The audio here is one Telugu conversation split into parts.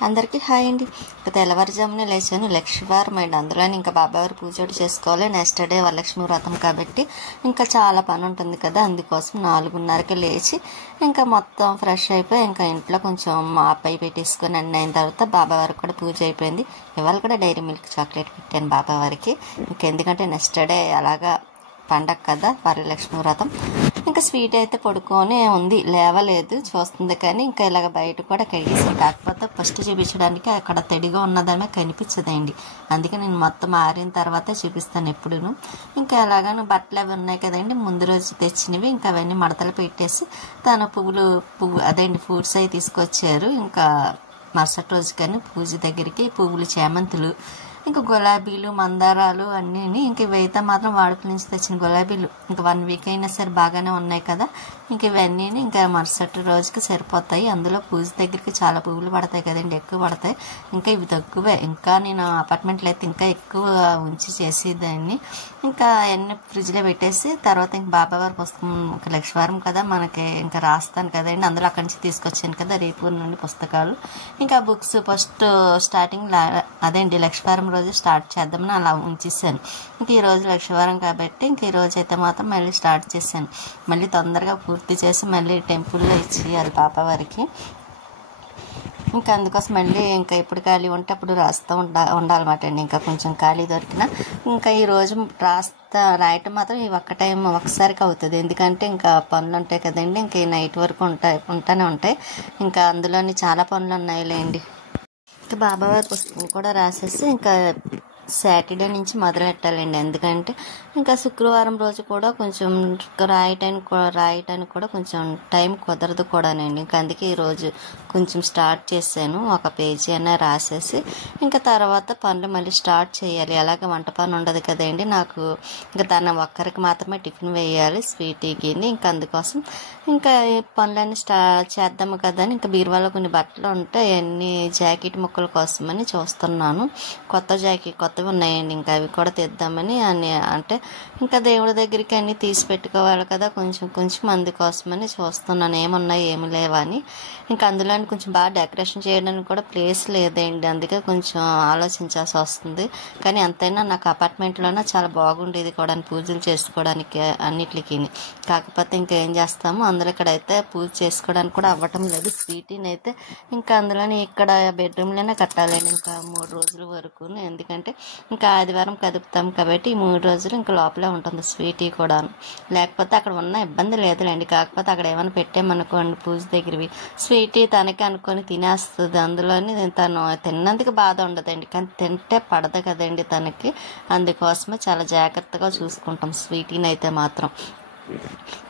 అందరికీ హాయ్ అండి. ఇంకా తెల్లవారుజామునే లేచాను. లక్ష్మీవారం అండి, అందులోని ఇంకా బాబావారి పూజ చేసుకోవాలి. నెక్స్ట్ డే వరలక్ష్మి వ్రతం కాబట్టి ఇంకా చాలా పని ఉంటుంది కదా, అందుకోసం 4:30కి లేచి ఇంకా మొత్తం ఫ్రెష్ అయిపోయి ఇంకా ఇంట్లో కొంచెం మాపై పెట్టేసుకొని అన్నీ అయిన తర్వాత బాబావారికి కూడా పూజ అయిపోయింది. ఇవాళ కూడా డైరీ మిల్క్ చాక్లెట్ పెట్టాను బాబావారికి. ఇంకెందుకంటే నెక్స్ట్ డే అలాగా పండగ కదా వరలక్ష్మి వ్రతం. ఇంకా స్వీట్ అయితే పడుకొని ఉంది, లేవలేదు, చూస్తుంది. కానీ ఇంకా ఇలాగ బయట కూడా కడిగేసి, కాకపోతే ఫస్ట్ చూపించడానికి అక్కడ తడిగా ఉన్నదమే కనిపించదండి. అందుకే నేను మొత్తం ఆరిన తర్వాత చూపిస్తాను ఎప్పుడును. ఇంకా ఎలాగనూ బట్టలు అవి ఉన్నాయి కదండి, ముందు రోజు తెచ్చినవి. ఇంకా అవన్నీ మడతలు పెట్టేసి తన పువ్వు అదేంటి ఫ్రూట్స్ అవి తీసుకొచ్చారు. ఇంకా మరుసటి రోజు కానీ పూజ దగ్గరికి పువ్వులు, చేమంతులు, ఇంకా గులాబీలు, మందారాలు అన్నీ. ఇంక ఇవైతే మాత్రం వాడుపుల నుంచి తెచ్చిన గులాబీలు ఇంకా 1 వీక్ అయినా సరే బాగానే ఉన్నాయి కదా. ఇంక ఇవన్నీ ఇంకా మరుసటి రోజుకి సరిపోతాయి. అందులో పూజ దగ్గరికి చాలా పువ్వులు పడతాయి కదండి, ఎక్కువ పడతాయి. ఇంకా ఇవి తక్కువే. ఇంకా నేను అపార్ట్మెంట్లో అయితే ఇంకా ఎక్కువ ఉంచి చేసేదాన్ని. ఇంకా అన్నీ ఫ్రిడ్జ్లో పెట్టేసి తర్వాత ఇంక బాబావారి పుస్తకం, ఇంకా లక్ష్మీవారం కదా మనకి ఇంకా రాస్తాను కదండి, అందులో అక్కడి నుంచి తీసుకొచ్చాను కదా రేపు నుండి పుస్తకాలు. ఇంకా బుక్స్ ఫస్ట్ స్టార్టింగ్ అదేంటి లక్ష్మీవారం రోజు స్టార్ట్ చేద్దామని అలా ఉంచేసాను. ఇంక ఈరోజు లక్ష్మీవారం కాబట్టి ఇంక ఈరోజు అయితే మాత్రం మళ్ళీ స్టార్ట్ చేశాను. మళ్ళీ తొందరగా పూర్తి చేసి మళ్ళీ టెంపుల్లో ఇచ్చేయాలి పాపవారికి. ఇంకా అందుకోసం మళ్ళీ ఇంకా ఎప్పుడు ఖాళీ ఉంటే అప్పుడు రాస్తూ ఉండాలన్నమాట అండి. ఇంకా కొంచెం ఖాళీ దొరికినా ఇంకా ఈరోజు రాయటం మాత్రం ఈ ఒక్క టైం ఒకసారికి అవుతుంది. ఎందుకంటే ఇంకా పనులు ఉంటాయి కదండి, ఇంక ఈ నైట్ వరకు ఉంటానే ఉంటాయి. ఇంకా అందులోని చాలా పనులు ఉన్నాయిలేండి. ఇంకా బాబావారి పుస్తకం కూడా రాసేసి ఇంకా సాటర్డే నుంచి మొదలెట్టాలండి. ఎందుకంటే ఇంకా శుక్రవారం రోజు కూడా కొంచెం రాయటానికి కూడా కొంచెం టైం కుదరదు కూడానండి. ఇంకా అందుకే ఈరోజు కొంచెం స్టార్ట్ చేశాను. ఒక పేజీ అయినా రాసేసి ఇంకా తర్వాత పనులు మళ్ళీ స్టార్ట్ చేయాలి. అలాగే వంట పని ఉండదు కదండి నాకు. ఇంకా తన ఒక్కరికి మాత్రమే టిఫిన్ వేయాలి స్వీటీకి. ఇంకా అందుకోసం ఇంకా పనులన్నీ చేద్దాము కదా అని ఇంకా బీరువాలో కొన్ని బట్టలు ఉంటాయి, అన్ని జాకెట్ ముక్కల కోసమని చూస్తున్నాను. కొత్తవి ఉన్నాయండి, ఇంకా అవి కూడా తెద్దామని అంటే ఇంకా దేవుడి దగ్గరికి అన్నీ తీసి పెట్టుకోవాలి కదా కొంచెం అందుకోసమని చూస్తున్నాను. ఏమున్నాయి ఏమి లేవని. ఇంకా అందులోని కొంచెం బాగా డెకరేషన్ చేయడానికి కూడా ప్లేస్ లేదండి, అందుకే కొంచెం ఆలోచించాల్సి వస్తుంది. కానీ ఎంతైనా నాకు అపార్ట్మెంట్లోనే చాలా బాగుండేది కూడా పూజలు చేసుకోవడానికి అన్నిటికి. కాకపోతే ఇంకా ఏం చేస్తాము, అందులో ఇక్కడైతే పూజ చేసుకోవడానికి కూడా అవ్వటం లేదు. స్వీటీని అయితే ఇంకా అందులోని ఇక్కడ బెడ్రూమ్లోనే కట్టాలండి ఇంకా 3 రోజుల వరకు. ఎందుకంటే ఇంకా ఆదివారం కదుపుతాం కాబట్టి ఈ 3 రోజులు ఇంకా లోపలే ఉంటుంది స్వీటీ కూడా. లేకపోతే అక్కడ ఉన్న ఇబ్బంది లేదులేండి. కాకపోతే అక్కడ ఏమైనా పెట్టామనుకోండి పూజ దగ్గరవి, స్వీటీ తనకి అనుకొని తినేస్తుంది. అందులోని తను తిన్నందుకు బాధ ఉండదండి, కానీ తింటే పడదు కదండి తనకి. అందుకోసమే చాలా జాగ్రత్తగా చూసుకుంటాం స్వీటీని అయితే మాత్రం.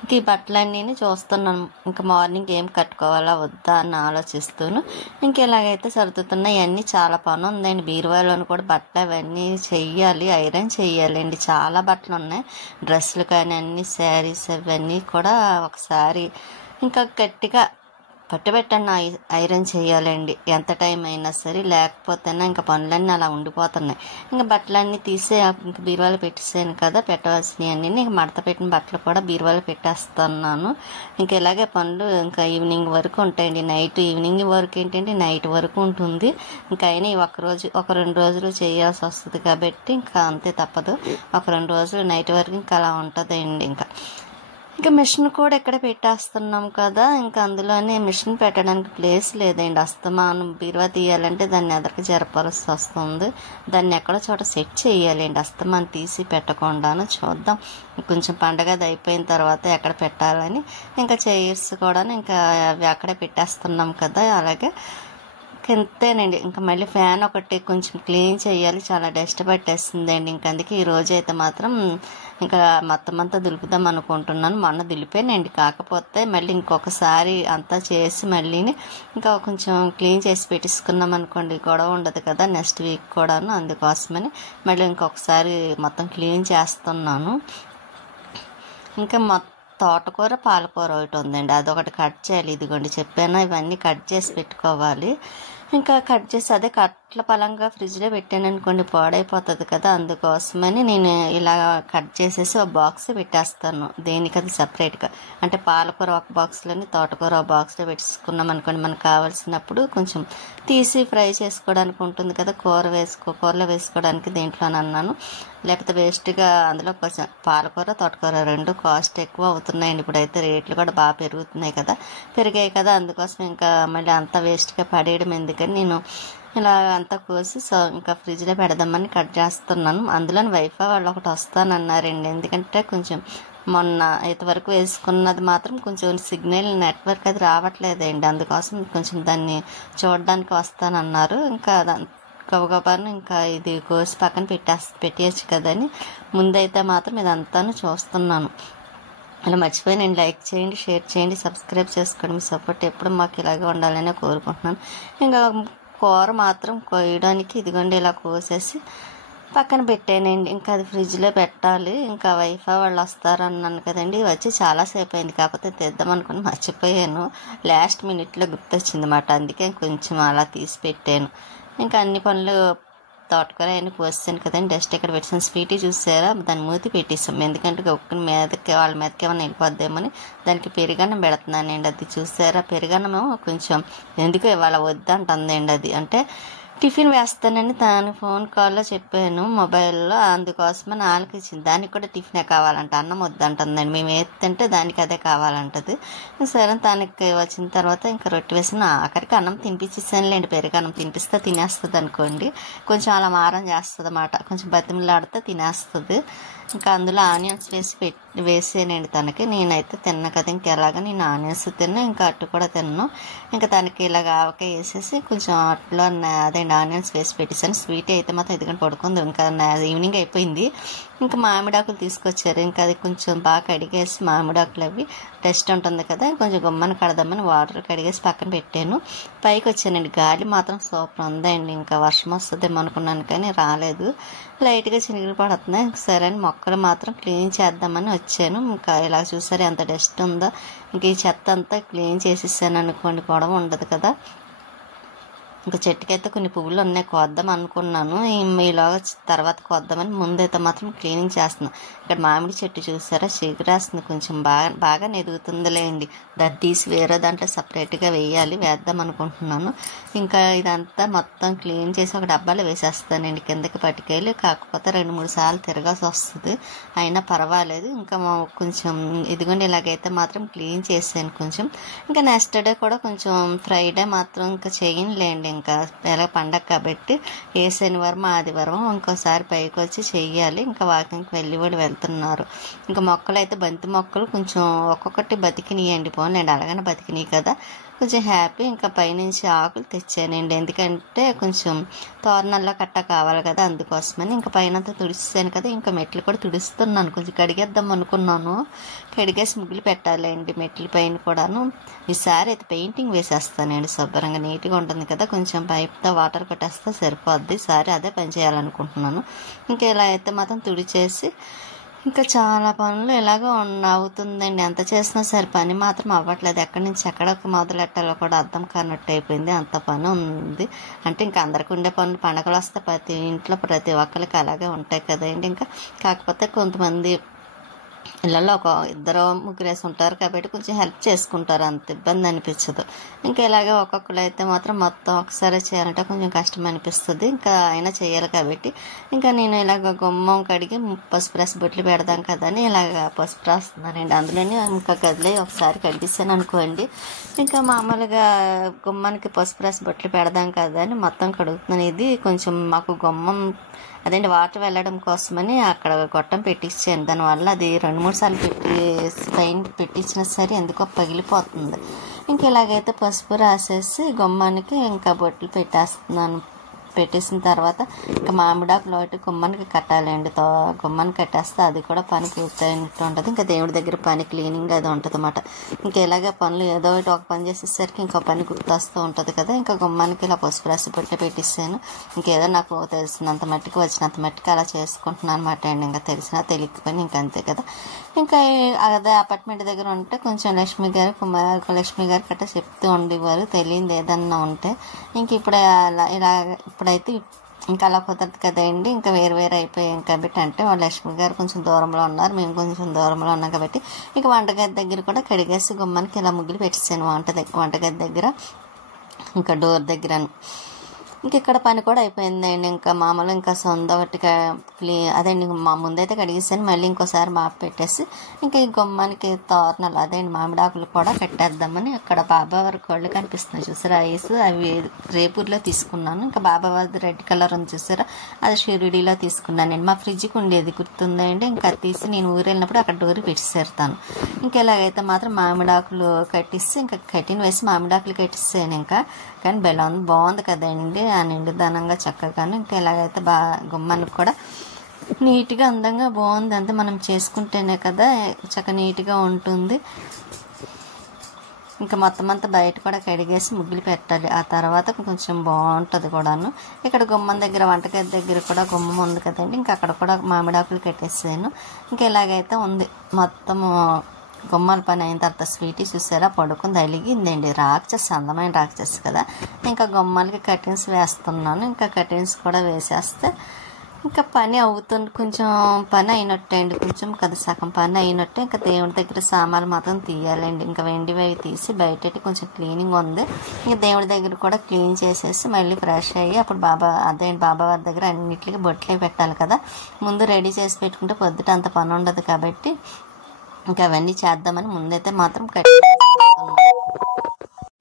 ఇంక ఈ బట్టలన్నీ చూస్తున్నాను. ఇంకా మార్నింగ్ ఏం కట్టుకోవాలా వద్దా అని ఆలోచిస్తూను ఇంక ఇలాగైతే సర్దుతున్నాయి. ఇవన్నీ చాలా పని ఉందండి. బీరువాలోని కూడా బట్టలు అవన్నీ చెయ్యాలి, ఐరన్ చెయ్యాలండి. చాలా బట్టలు ఉన్నాయి, డ్రెస్సులు కానీ అన్ని శారీస్ అవన్నీ కూడా ఒకసారి ఇంకా గట్టిగా పట్టుబెట్టండి ఐరన్ చేయాలండి ఎంత టైం అయినా సరే. లేకపోతేనే ఇంకా పనులన్నీ అలా ఉండిపోతున్నాయి. ఇంకా బట్టలన్నీ తీసి ఇంకా బీరువాలో పెట్టేసాను కదా, పెట్టవలసినవి అన్నీ. ఇంకా మడత పెట్టిన బట్టలు కూడా బీరువాలో పెట్టేస్తున్నాను. ఇంకా ఇలాగే పనులు ఇంకా ఈవినింగ్ వరకు ఉంటాయండి. ఈవినింగ్ వరకు ఏంటంటే నైట్ వరకు ఉంటుంది. ఇంకా అయినా ఒక 2 రోజులు చేయాల్సి వస్తుంది కాబట్టి ఇంకా అంతే, తప్పదు. ఒక 2 రోజులు నైట్ వరకు ఇంకా అలా ఉంటుందండి. ఇంకా మిషన్ కూడా ఎక్కడ పెట్టేస్తున్నాం కదా, ఇంకా అందులోనే మిషన్ పెట్టడానికి ప్లేస్ లేదండి. అస్తమానం బీరువా తీయాలంటే దాన్ని ఎదరికి జరపాల్సి వస్తుంది. దాన్ని ఎక్కడో చోట సెట్ చేయాలండి, అస్తమానం తీసి పెట్టకుండాను. చూద్దాం కొంచెం పండగ అయిపోయిన తర్వాత ఎక్కడ పెట్టాలని. ఇంకా చైర్స్ కూడా ఇంకా అవి అక్కడే పెట్టేస్తున్నాం కదా. అలాగే ఇంతేనండి. ఇంకా మళ్ళీ ఫ్యాన్ ఒకటి కొంచెం క్లీన్ చేయాలి, చాలా డస్ట్ పట్టేస్తుందండి. ఇంక అందుకే ఈ రోజు అయితే మాత్రం ఇంకా మొత్తం అంతా దులుపుదాం అనుకుంటున్నాను. మొన్న దులిపానండి, కాకపోతే మళ్ళీ ఇంకొకసారి అంతా చేసి మళ్ళీని ఇంకా కొంచెం క్లీన్ చేసి పెట్టేసుకున్నాం అనుకోండి, గొడవ ఉండదు కదా నెక్స్ట్ వీక్ కూడాను. అందుకోసమని మళ్ళీ ఇంకొకసారి మొత్తం క్లీన్ చేస్తున్నాను. ఇంకా మొత్తం తోటకూర పాలకూర ఒకటి ఉందండి, అదొకటి కట్ చేయాలి. ఇదిగోండి చెప్పాను, ఇవన్నీ కట్ చేసి పెట్టుకోవాలి. ఇంకా కట్ చేసి అదే కట్ల పలంగా ఫ్రిడ్జ్లో పెట్టాను అనుకోండి పాడైపోతుంది కదా, అందుకోసమని నేను ఇలా కట్ చేసేసి ఒక బాక్స్ పెట్టేస్తాను. దేనికి అది సపరేట్గా. అంటే పాలకూర ఒక బాక్స్లోని తోటకూర ఒక బాక్స్లో పెట్టేసుకున్నాం అనుకోండి, మనకు కావాల్సినప్పుడు కొంచెం తీసి ఫ్రై చేసుకోవడానికి ఉంటుంది కదా, కూరలో వేసుకోవడానికి దేంట్లోనే అన్నాను. లేకపోతే వేస్ట్గా అందులో కొంచెం పాలకూర తోటకూర రెండు కాస్ట్ ఎక్కువ అవుతున్నాయండి. ఇప్పుడైతే రేట్లు కూడా బాగా పెరుగుతున్నాయి కదా, పెరిగాయి కదా, అందుకోసం ఇంకా మళ్ళీ అంత వేస్ట్గా పడేయడం ఎందుకని నేను ఇలా అంతా కోసి ఇంకా ఫ్రిడ్జ్లో పెడదామని కట్ చేస్తున్నాను. అందులో వైఫై వాళ్ళు ఒకటి వస్తానన్నారండి, ఎందుకంటే కొంచెం మొన్న ఇంతవరకు వేసుకున్నది మాత్రం కొంచెం సిగ్నల్ నెట్వర్క్ అది రావట్లేదండి, అందుకోసం కొంచెం దాన్ని చూడడానికి వస్తానన్నారు. ఇంకా గబగబాను ఇంకా ఇది కోసి పక్కన పెట్టేయచ్చు కదని ముందైతే మాత్రం ఇదంతాను చూస్తున్నాను. అలా మర్చిపోయి నేను లైక్ చేయండి, షేర్ చేయండి, సబ్స్క్రైబ్ చేసుకోండి. మీ సపోర్ట్ ఎప్పుడు మాకు ఇలాగే ఉండాలని కోరుకుంటున్నాను. ఇంకా కూర మాత్రం కోయడానికి ఇదిగోండి ఇలా కోసేసి పక్కన పెట్టానండి. ఇంకా అది ఫ్రిడ్జ్లో పెట్టాలి. ఇంకా వైఫై వాళ్ళు వస్తారన్నాను కదండి, వచ్చి చాలాసేపు అయింది, కాకపోతే తెద్దాం అనుకుని మర్చిపోయాను. లాస్ట్ మినిట్లో గుర్తొచ్చింది అన్నమాట, అందుకే కొంచెం అలా తీసి పెట్టాను. ఇంకా అన్ని పనులు తోటకూర అవన్నీ కోసాను కదండి, డస్ట్ ఇక్కడ పెట్టాను. స్వీటీ చూసారా, దాన్ని మూతి పెట్టేసాం, ఎందుకంటే ఒక్కని మీదకి వాళ్ళ మీదకి ఏమైనా వెళ్ళిపోద్దామని దానికి పెరుగన్నం పెడుతున్నానండి. అది చూసారా, పెరుగన్నమేమో కొంచెం ఎందుకు ఇవాళ వద్దంటుందండి. అది అంటే టిఫిన్ వేస్తానని తను ఫోన్ కాల్లో చెప్పాను మొబైల్లో, అందుకోసమని వాళ్ళకి ఇచ్చింది. దానికి కూడా టిఫినే కావాలంట, అన్నం వద్దంటుందండి. మేము ఏదంటే దానికి అదే కావాలంటది. సరే తనకి వచ్చిన తర్వాత ఇంకా రొట్టె వేసిన ఆఖరికి అన్నం తినిపించేసానులేండి. పెరుగు అన్నం తినిపిస్తే తినేస్తుంది అనుకోండి, కొంచెం అలా మారం చేస్తుంది అన్నమాట, కొంచెం బతిమలాడితే తినేస్తుంది. ఇంకా అందులో ఆనియన్స్ వేసేనండి తనకి. నేనైతే తిన్నా కదా, ఇంకెలాగా నేను ఆనియన్స్ తిన్నా, ఇంకా అట్టు కూడా తిన్నాను. ఇంకా తనకి ఇలాగ ఆవకాయ వేసేసి కొంచెం అట్లో అదే ఆనియన్స్ వేసి పెట్టేసాను. స్వీట్ అయితే మాత్రం ఎందుకంటే పడుకుంది, ఇంకా ఈవినింగ్ అయిపోయింది. ఇంకా మామిడాకులు తీసుకొచ్చారు, ఇంకా అది కొంచెం బాగా కడిగేసి మామిడాకులు అవి టెస్ట్ ఉంటుంది కదా, కొంచెం గుమ్మని కడదామని వాటర్ కడిగేసి పక్కన పెట్టాను. పైకి వచ్చానండి, గాలి మాత్రం సూపర్ ఉందండి. ఇంకా వర్షం వస్తుందేమో అనుకున్నాను కానీ రాలేదు, లైట్గా చినుకులు పడుతున్నాయి. సరే అని మొక్కలు మాత్రం క్లీన్ చేద్దామని వచ్చాను. ఇంకా ఇలా చూసారు ఎంత డస్ట్ ఉందో, ఇంక ఈ చెత్త అంతా క్లీన్ చేసేసాను అనుకోండి, గొడవ ఉండదు కదా. ఇంకా చెట్టుకైతే కొన్ని పువ్వులు ఉన్నాయి, కోద్దాం అనుకున్నాను, ఈలోగా తర్వాత కోద్దామని ముందైతే మాత్రం క్లీనింగ్ చేస్తున్నాను. ఇక్కడ మామిడి చెట్టు చూసారా, చిగురేస్తుంది, కొంచెం బాగా ఎదుగుతుందిలేండి. దాన్ని తీసి వేరే దాంట్లో సపరేట్గా వేద్దాం అనుకుంటున్నాను. ఇంకా ఇదంతా మొత్తం క్లీన్ చేసి ఒక డబ్బాలో వేసేస్తానండి, కిందకి పట్టుకెళ్ళి. కాకపోతే 2-3 సార్లు తిరగాల్సి వస్తుంది, అయినా పర్వాలేదు. ఇంకా కొంచెం ఇదిగోండి ఇలాగైతే మాత్రం క్లీన్ చేసాను కొంచెం. ఇంకా నెక్స్ట్ డే కూడా కొంచెం ఫ్రైడే మాత్రం ఇంకా చేయనులేండి, ఇంకా ఎలా పండగ కాబట్టి ఏ శనివారం ఆదివారం ఇంకోసారి పైకి వచ్చి చెయ్యాలి. ఇంకా వాకింగ్కి వెళ్ళి కూడా వెళ్తున్నారు. ఇంకా మొక్కలు అయితే బంతి మొక్కలు కొంచెం ఒక్కొక్కటి బతికినాయండి, పోనండి అలాగనే బతికినాయి కదా, కొంచెం హ్యాపీ. ఇంకా పైనుంచి ఆకులు తెచ్చానండి, ఎందుకంటే కొంచెం తోరణాల్లో కట్ట కావాలి కదా, అందుకోసమని. ఇంకా పైన అంతా తుడిస్తాను కదా, ఇంకా మెట్లు కూడా తుడుస్తున్నాను, కొంచెం కడిగేద్దాం అనుకున్నాను. కడిగేసి ముగ్గులు పెట్టాలండి మెట్ల పైన కూడాను. ఈసారి అయితే పెయింటింగ్ వేసేస్తానండి, శుభ్రంగా నీట్గా ఉంటుంది కదా, కొంచెం పైప్తో వాటర్ కొట్టేస్తే సరిపోద్ది. ఈసారి అదే పని చేయాలనుకుంటున్నాను. ఇంకా ఇలా అయితే మాత్రం తుడిచేసి ఇంకా చాలా పనులు ఇలాగ అవుతుందండి, ఎంత చేసినా సరే పని మాత్రం అవ్వట్లేదు. ఎక్కడి నుంచి ఎక్కడికి మొదలెట్టాలో కూడా అర్థం కానట్టు అయిపోయింది, అంత పని ఉంది. అంటే ఇంకా అందరికి ఉండే పనులు, పండగలు వస్తే ప్రతి ఇంట్లో ప్రతి ఒక్కరికి అలాగే ఉంటాయి కదండి. ఇంకా కాకపోతే కొంతమంది ఇళ్ళల్లో 2-3 ఉంటారు కాబట్టి కొంచెం హెల్ప్ చేసుకుంటారు, అంత ఇబ్బంది అనిపించదు. ఇంకా ఇలాగే ఒక్కొక్కరు అయితే మాత్రం మొత్తం ఒకసారి చేయాలంటే కొంచెం కష్టం అనిపిస్తుంది, ఇంకా అయినా చేయాలి కాబట్టి. ఇంకా నేను ఇలాగ గుమ్మం కడిగి పసుపు రాసి బొట్లు పెడదాం కదా అని ఇలాగ పసుపు రాస్తున్నానండి. అందులోనే ఇంకా గదిలో ఒకసారి కడిగిస్తాను అనుకోండి. ఇంకా మామూలుగా గుమ్మానికి పసుపు రాసి బొట్లు పెడదాం కదా అని మొత్తం కడుగుతున్నాను. ఇది కొంచెం మాకు గుమ్మం అదేంటి వాటర్ వెళ్ళడం కోసమని అక్కడ గొట్టం పెట్టించాను, దానివల్ల అది 2-3 సార్లు పైన పెట్టించినా సరే ఎందుకో పగిలిపోతుంది. ఇంక ఇలాగైతే పసుపు రాసేసి గుమ్మానికి ఇంకా బొట్లు పెట్టేస్తున్నాను. పెట్టేసిన తర్వాత ఇంకా మామిడాకులు ఒకటి గుమ్మానికి కట్టాలండి. గుమ్మానికి కట్టేస్తే అది కూడా పని పూర్తయినట్టు ఉంటుంది. ఇంకా దేవుడి దగ్గర పని క్లీనింగ్ అది ఉంటుంది అన్నమాట. ఇంకా ఇలాగే పనులు ఏదో ఒకటి ఒక పని చేసేసరికి ఇంకో పని గుర్తొస్తూ ఉంటుంది కదా. ఇంకా గుమ్మానికి ఇలా పసుపు రాసి పెట్టి పెట్టిస్తాను. ఇంకేదో నాకు తెలిసినంత మట్టికి వచ్చినంత మట్టికి అలా చేసుకుంటున్నాను అనమాట అండి. ఇంకా తెలిసినా తెలియకపోయినా ఇంకా అంతే కదా. ఇంకా అదే అపార్ట్మెంట్ దగ్గర ఉంటే కొంచెం లక్ష్మి గారు లక్ష్మి గారు గట్రా చెప్తూ ఉండేవారు తెలియదు ఏదన్నా ఉంటే. ఇంక ఇప్పుడైతే ఇంకా అలా కుదరదు కదండి. ఇంకా వేరు వేరు అయిపోయాం కాబట్టి, అంటే వాళ్ళ లక్ష్మి గారు కొంచెం దూరంలో ఉన్నారు, మేము కొంచెం దూరంలో ఉన్నాం కాబట్టి ఇంకా వంటగది దగ్గర కూడా కడిగేసి గుమ్మానికి ఇలా ముగ్గులు పెట్టేసాను. వంటగది దగ్గర ఇంకా డోర్ దగ్గరను. ఇంక ఇక్కడ పని కూడా అయిపోయిందండి. ఇంకా మామూలు ఇంకా సొంత ఒకటిగా అదండి మా ముందైతే కడిగేసాను. మళ్ళీ ఇంకోసారి మాపు పెట్టేసి ఇంకా ఈ గుమ్మానికి తోరణాలు అదేండి మామిడాకులు కూడా కట్టేద్దామని అక్కడ బాబావారి కోళ్ళు కనిపిస్తున్నాయి చూసారా, ఐస్ అవి రేపూర్లో తీసుకున్నాను. ఇంకా బాబావారిది రెడ్ కలర్ ఉంది చూసారా, అది షిరిడీలో తీసుకున్నానండి. మా ఫ్రిడ్జ్కి ఉండేది గుర్తుందండి. ఇంకా తీసి నేను ఊరు వెళ్ళినప్పుడు అక్కడ డోర్ పెట్టేసేస్తాను. ఇంకా ఇలాగైతే మాత్రం మామిడాకులు కట్టిస్తే ఇంకా కట్టిన వేసి మామిడాకులు కట్టిస్తాను. ఇంకా కానీ బెలం బాగుంది కదండి ఆ నిండుదనంగా చక్కగాను. ఇంకా ఇలాగైతే గుమ్మానికి కూడా నీట్గా అందంగా బాగుంది. అంతే మనం చేసుకుంటేనే కదా చక్కగా నీట్గా ఉంటుంది. ఇంకా మొత్తం అంతా బయట కూడా కడిగేసి ముగ్గులు పెట్టాలి. ఆ తర్వాత కొంచెం బాగుంటుంది కూడాను. ఇక్కడ గుమ్మం దగ్గర వంటగది దగ్గర కూడా గుమ్మం ఉంది కదండి. ఇంకా అక్కడ కూడా మామిడాకులు కట్టేసాను. ఇంకా ఇలాగైతే ఉంది మొత్తము గుమ్మాల పని అయిన తర్వాత స్వీటీ చూసారా పడుకుంది, అలిగిందండి. రాక్షస్ అందమైన రాక్షస్ కదా. ఇంకా గుమ్మాలకి కర్టెన్స్ వేస్తున్నాను. ఇంకా కర్టెన్స్ కూడా వేసేస్తే ఇంకా పని అవుతుంది. కొంచెం పని అయినట్టే అండి, కొంచెం కదా సగం పని అయినట్టే. ఇంకా దేవుడి దగ్గర సామాన్లు మాత్రం తీయాలండి. ఇంకా వెండివి తీసి బయట కొంచెం క్లీనింగ్ ఉంది. ఇంకా దేవుడి దగ్గర కూడా క్లీన్ చేసేసి మళ్ళీ ఫ్రెష్ అయ్యి అప్పుడు బాబావారి దగ్గర అన్నింటికి బొట్లే పెట్టాలి కదా. ముందు రెడీ చేసి పెట్టుకుంటే పొద్దుట అంత పని ఉండదు కాబట్టి ఇంకా అవన్నీ చేద్దామని ముందైతే మాత్రం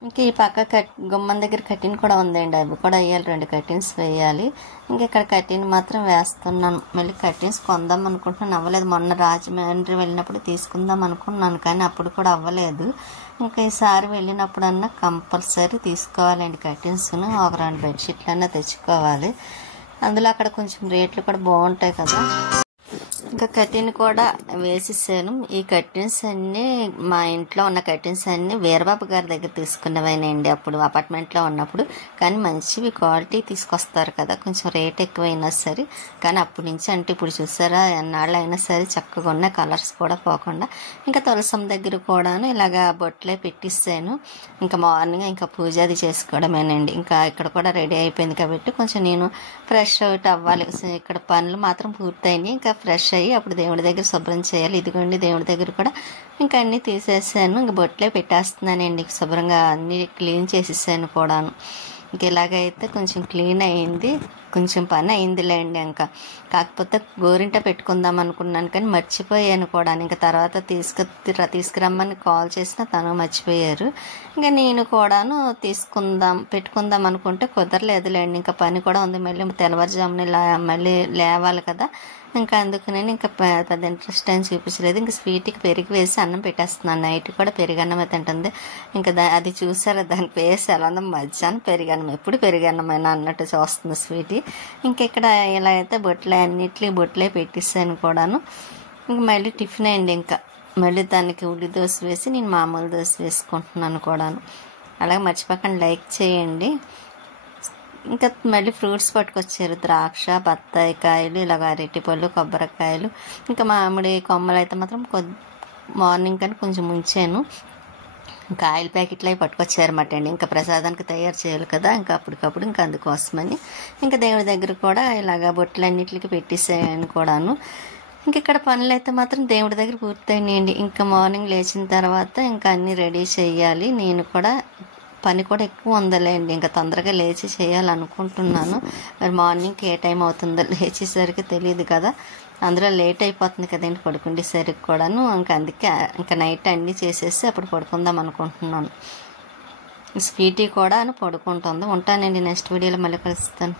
ఇంకా ఈ పక్క గుమ్మం దగ్గర కట్టిన్ కూడా ఉందండి, అవి కూడా వేయాలి. 2 కర్టెన్స్ వేయాలి. ఇంకా ఇక్కడ కర్టెన్ మాత్రం వేస్తున్నాను. మళ్ళీ కర్టెన్స్ కొందాం అనుకుంటున్నాను, అవ్వలేదు. మొన్న రాజమండ్రి వెళ్ళినప్పుడు తీసుకుందాం అనుకున్నాను కానీ అప్పుడు కూడా అవ్వలేదు. ఇంకా ఈసారి వెళ్ళినప్పుడన్నా కంపల్సరీ తీసుకోవాలండి కర్టెన్స్ను. ఒక 2 బెడ్షీట్లన్నా తెచ్చుకోవాలి. అందులో అక్కడ కొంచెం రేట్లు కూడా బాగుంటాయి కదా. ఇంకా కర్టెన్ కూడా వేసేసాను. ఈ కర్టెన్స్ అన్నీ మా ఇంట్లో ఉన్న కర్టెన్స్ అన్నీ వీరబాబు గారి దగ్గర తీసుకున్నవేనండి అప్పుడు అపార్ట్మెంట్లో ఉన్నప్పుడు. కానీ మంచివి క్వాలిటీ తీసుకొస్తారు కదా, కొంచెం రేట్ ఎక్కువైనా సరే. కానీ అప్పటి నుంచి అంటే ఇప్పుడు చూసారా ఎన్నాళ్ళు అయినా సరే చక్కగా ఉన్న కలర్స్ కూడా పోకుండా. ఇంకా తులసం దగ్గర కూడాను ఇలాగా బొట్లే పెట్టిస్తాను. ఇంకా మార్నింగ్ ఇంకా పూజ అది చేసుకోవడమేనండి. ఇంకా ఇక్కడ కూడా రెడీ అయిపోయింది కాబట్టి కొంచెం నేను ఫ్రెష్ అవుట్ అవ్వాలి. ఇక్కడ పనులు మాత్రం పూర్తయినాయి. ఇంకా ఫ్రెష్ అయ్యి అప్పుడు దేవుడి దగ్గర శుభ్రం చేయాలి. ఇదిగోండి దేవుడి దగ్గర కూడా ఇంకా అన్నీ తీసేసాను. ఇంకా బొట్లే పెట్టేస్తున్నానండి. శుభ్రంగా అన్నీ క్లీన్ చేసేసాను కూడాను. ఇంక ఇలాగైతే కొంచెం క్లీన్ అయింది, కొంచెం పని అయిందిలేండి. ఇంకా కాకపోతే గోరింట పెట్టుకుందాం అనుకున్నాను కానీ మర్చిపోయాను కూడా. ఇంకా తర్వాత తీసుకురమ్మని కాల్ చేసినా తను మర్చిపోయారు. ఇంకా నేను కూడాను పెట్టుకుందాం అనుకుంటే కుదరలేదులేండి. ఇంకా పని కూడా ఉంది, మళ్ళీ తెల్లవారుజామున మళ్ళీ లేవాలి కదా. ఇంకా అందుకనే ఇంకా పెద్ద ఇంట్రెస్ట్ అని చూపించలేదు. ఇంకా స్వీట్కి పెరిగి వేసి అన్నం పెట్టేస్తున్నాను. నైట్ కూడా పెరుగన్నమే తింటుంది. ఇంకా అది చూసారా దాని ఫేస్ ఎలా ఉందో, మధ్యాహ్నం పెరుగన్నం ఎప్పుడు పెరుగన్నమైనా అన్నట్టు చూస్తుంది స్వీటీ. ఇంకా ఇక్కడ ఇలా అయితే బొట్లే పెట్టిస్తాను కూడాను. ఇంక మళ్ళీ టిఫిన్ అయింది. ఇంకా మళ్ళీ దానికి ఉల్లి దోశ వేసి నేను మామూలు దోశ వేసుకుంటున్నాను కూడాను. అలాగే మర్చిపోకుండా లైక్ చేయండి. ఇంకా మళ్ళీ ఫ్రూట్స్ పట్టుకొచ్చారు, ద్రాక్ష, బత్తాయి కాయలు, ఇలాగ అరటిపళ్ళు, కొబ్బరికాయలు. ఇంకా మామిడి కొమ్మలు అయితే మాత్రం మార్నింగ్ కానీ కొంచెం ఉంచాను. ఇంకా ఆయిల్ ప్యాకెట్లు అవి పట్టుకొచ్చారన్నమాట అండి. ఇంకా ప్రసాదానికి తయారు చేయాలి కదా, ఇంకా అప్పటికప్పుడు ఇంకా అందుకోసమని ఇంకా దేవుడి దగ్గర కూడా ఇలాగ బొట్లన్నిటికి పెట్టేసాను కూడాను. ఇంక ఇక్కడ పనులు అయితే మాత్రం దేవుడి దగ్గర పూర్తయినాయండి. ఇంకా మార్నింగ్ లేచిన తర్వాత ఇంకా అన్నీ రెడీ చేయాలి. నేను కూడా పని కూడా ఎక్కువ ఉందలేండి. ఇంకా తొందరగా లేచి చేయాలనుకుంటున్నాను. మరి మార్నింగ్కి ఏ టైం అవుతుందో లేచేసరికి తెలియదు కదా, అందులో లేట్ అయిపోతుంది కదండి పడుకునేసరికి కూడాను. ఇంకా అందుకే ఇంకా నైట్ అన్నీ చేసేసి అప్పుడు పడుకుందాం అనుకుంటున్నాను. స్వీటీ కూడా పడుకుంటుంది. ఉంటానండి, నెక్స్ట్ వీడియోలో మళ్ళీ కలుస్తాను.